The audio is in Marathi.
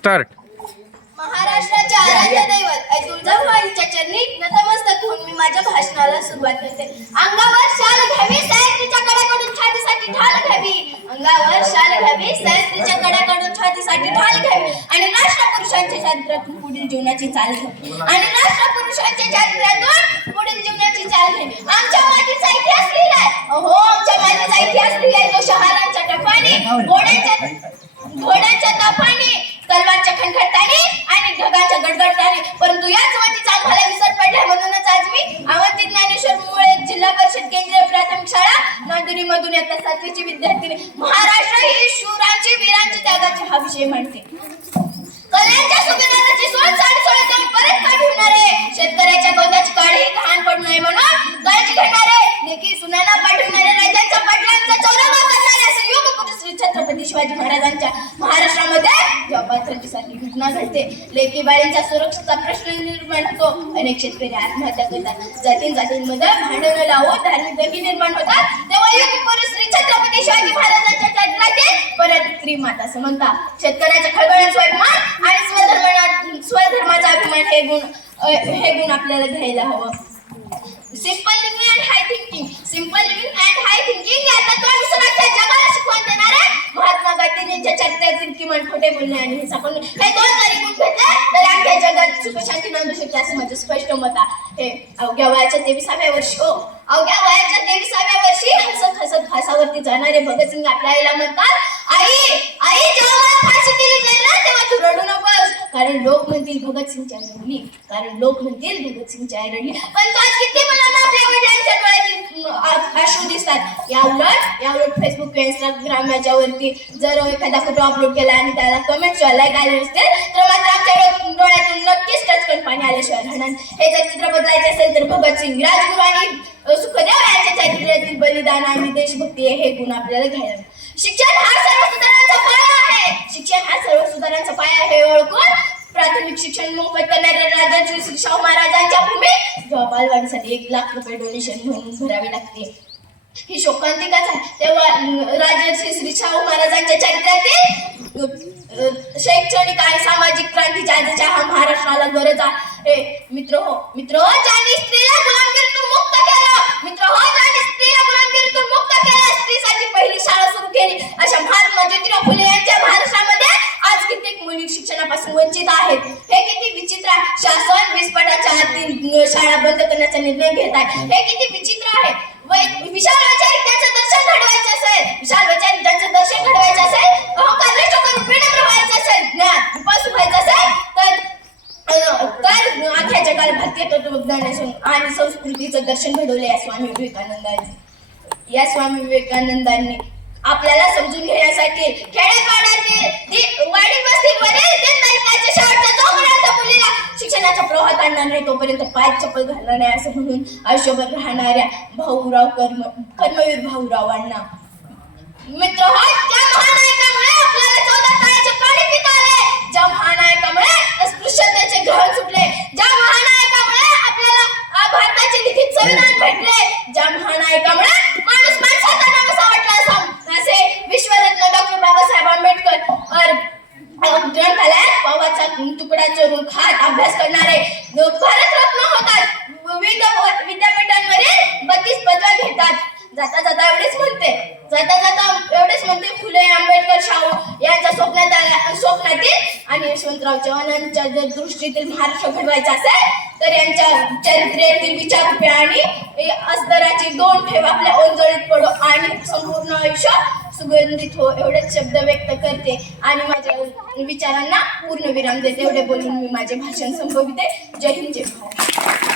स्टार्ट महाराष्ट्राचे आराध्य दैवत. आई तुळजाभवानीच्या चरणी नतमस्तक होऊन मी माझ्या भाषणाला सुरुवात करते. अंगावर शाल घ्यावी सायत्रीच्या कड्याकडून छातीसाठी ढाल घ्यावी. अंगावर शाल घ्यावी सायत्रीच्या कड्याकडून छातीसाठी ढाल घ्यावी. आणि राष्ट्रपुरुषांच्या चारित्र्यातून पुढील जीवनाची चाल घ्यावी. आणि राष्ट्रपुरुषांच्या चारित्र्यातून पुढील जीवनाची चाल घ्यावी. आमच्या मातीचा इतिहास लिहिलाय. हो आमच्या मातीचा इतिहास लिहिलाय. तो शहारांच्या टपाने घोड्यांच्या घोड्यांच्या ढगाच्या परंतु याच मातीचा आम्हाला विसर पडला म्हणूनच आज मी अवंती ज्ञानेश्वर मुळे जिल्हा परिषद केंद्रीय प्राथमिक शाळा नांदुरी मधून येतात सातवीची विद्यार्थी महाराष्ट्र ही शूरांची वीरांची त्यागाची हा विषय मांडते कल्याणच्या सुभेदाराची सोड साडी सोड देऊन परत का ठेवणारे शेतकऱ्याच्या गोदाची काळी घाण पडू नये म्हणून काळजी घेणारे लेखी सुनाना पाठवणारे राजांच्या पाटलांचा चौरंगा करणारे असे युग पुरुष श्री छत्रपती शिवाजी महाराजांच्या महाराष्ट्रामध्ये जेव्हा घटना घडते लेखी बाळींच्या सुरक्षेचा प्रश्न निर्माण होतो. अनेक शेतकरी आत्महत्या करतात. जातीन जातींमध्ये भांडणं लावून धार्मिक दंगी निर्माण होतात. तेव्हा युग पुरुष श्री छत्रपती शिवाजी महाराजांच्या चरित्राचे परत स्त्री माता समजता शेतकऱ्याच्या खळबळात स्वाभिमान आणि स्वधर्माना स्वधर्माचा अभिमान हे गुण हे गुण आपल्याला घ्यायला हवं. Simple living and high thinking simple living and high thinking या तत्वानुसार अख्ख्या जगाला शिकवण देणारे महात्मा गांधींच्या चरित्रातील किमान खोटे बोलणे आणि हेच आपण हे दोन जरी गुण घेतले तर अख्ख्या जगात सुखशांती नांदू शकते असं माझं स्पष्ट मत आहे. हे अवघ्या वयाच्या तेविसाव्या वर्षी ओ अवघ्या वयाच्या तेविसाव्या वर्षी हसत हसत फासावरती जाणारे भगतसिंग आपल्या आईला म्हणतात कारण लोक म्हणतील भगतसिंगची आई रडली कारण लोक म्हणतील भगतसिंगची आई रडली पण आज किती मुलांना आपल्या वडिलांच्या डोळ्यातील अश्रू दिसतात. या उलट या उलट फेसबुक इंस्टाग्राम याच्यावरती जर एखादा फोटो अपलोड केला आणि त्याला कमेंट किंवा लाईक आले असतील तर मात्र आमच्या डोळ्यातून नक्कीच टचकन पाणी आल्याशिवाय राहणार. हे जर चित्र बदलायचे असेल तर भगतसिंग राजगुरू आणि सुखदेव यांच्या चारित्र्यातील बलिदान आणि देशभक्ती हे गुण आपल्याला घ्यायला शिक्षण हा सर्व शिक्षण हा सर्व सुधारांचा पाया हे ओळखून प्राथमिक शिक्षण मोफत करणाऱ्या राजाची शाहू महाराजांच्या भूमी बालवाडीसाठी एक लाख रुपये डोनेशन म्हणून भरावे लागते. ही शोकांतिकाच आहे. तेव्हा अं, श्री शाहू महाराजांच्या चरित्रातील शैक्षणिक आणि सामाजिक क्रांतीच्या आजच्या हा महाराष्ट्राला गरज आहे. मित्र हो मित्र हो शिक्षणापासून वंचित आहेत. हे किती विचित्र आहे. शासन विस्फोटाच्या आतील शाळा बंद करण्याचा निर्णय घेत आहे. हे किती विचित्र आहे. विशाल वैचारिक त्यांचं दर्शन घडवायचं असेल. विशाल वैचारिक त्यांचं दर्शन घडवायचं असेल. अहंकार करून विनम्र व्हायचं असेल. ज्ञान उपासू व्हायचं असेल तर तर अख्ख्या जगाला भारतीय तत्वज्ञान आणि संस्कृतीचं दर्शन घडवले या स्वामी विवेकानंदांनी. या स्वामी विवेकानंदांनी. आपल्याला समजून घेण्यासाठी खेडेपाड्यातील दि- वाडी वस्तीवरील दीनदलिताच्या शाळेच्या जोपर्यंत मुलीला शिक्षणाच्या प्रवाहात आणणार नाही तोपर्यंत पाय चप्पल घालणार नाही असं म्हणून आयुष्यभर राहणाऱ्या भाऊराव कर्म कर्मवीर भाऊरावांना मित्र हो ज्या महानायकामुळे आपल्याला चौदा काळाचे पाणी पिता आले ज्या महानायकामुळे अस्पृश्यते भारतरत्न होतात. विविध विद्यापीठांमध्ये बत्तीस पदव्या घेतात. जाता जाता एवढेच म्हणते. जाता जाता एवढेच म्हणते फुले आंबेडकर शाहू यांच्या स्वप्नात आल्या- स्वप्नातील आणि यशवंतराव चव्हाणांच्या जर दृष्टीतील महाराष्ट्र घडवायचा असेल तर यांच्या चरित्रेतील विचार आणि असदराचे दोन ठेव आपल्या ओंजळीत पडो आणि संपूर्ण आयुष्य सुगंधित हो एवढेच शब्द व्यक्त करते आणि माझ्या विचारांना पूर्ण विराम देते. एवढे बोलून मी माझे भाषण संपविते. जय हिंद जय भारत.